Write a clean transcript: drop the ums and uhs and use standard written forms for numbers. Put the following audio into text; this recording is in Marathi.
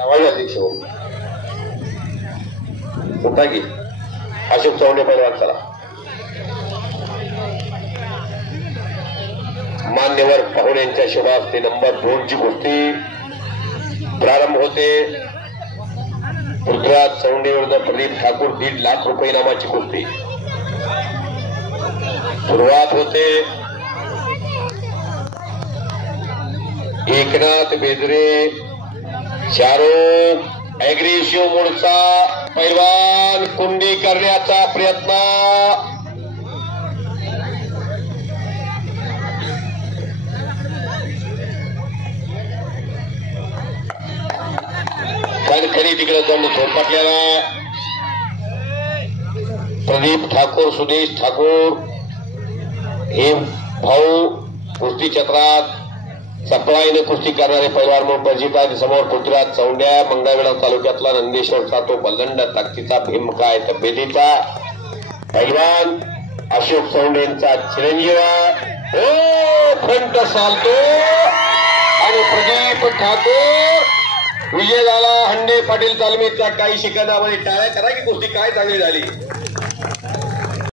अध्यक्ष उठा की अशोक चौंडे पैलवान चला. मान्यवर पाहुण्यांच्या शुभास्ते नंबर 2 ची कुस्ती प्रारंभ होते. पृथ्वीराज चौंडे विरुद्ध प्रदीप ठाकूर 1.5 लाख रुपये इनामाची कुस्ती सुरुवात होते. एकनाथ बेदरे शाहरुख अॅग्रेसिव्ह मोडचा पैलवान कुंडी करण्याचा प्रयत्न. कणखरी तिकडे जाऊन झोपटलेला प्रदीप ठाकूर सुदेश ठाकूर हे भाऊ कुस्ती क्षेत्रात सपळाईने कुस्ती करणारे पैलवान म्हणून परिचित आहेत. समोर पृथ्वीराज चौंड्या मंगळवेढा तालुक्यातला नंदेश्वरचा तो बलंड ताकदीचा भीमकाय तब्येतीचा पैलवान अशोक चौंडेंचा चिरंजीव फ्रंट चालतो आणि प्रदीप ठाकूर विजय झाला. हंडे पाटील तालमीच्या काही सेकंदामध्ये टाळ्या करा की कुस्ती काय चांगली झाली.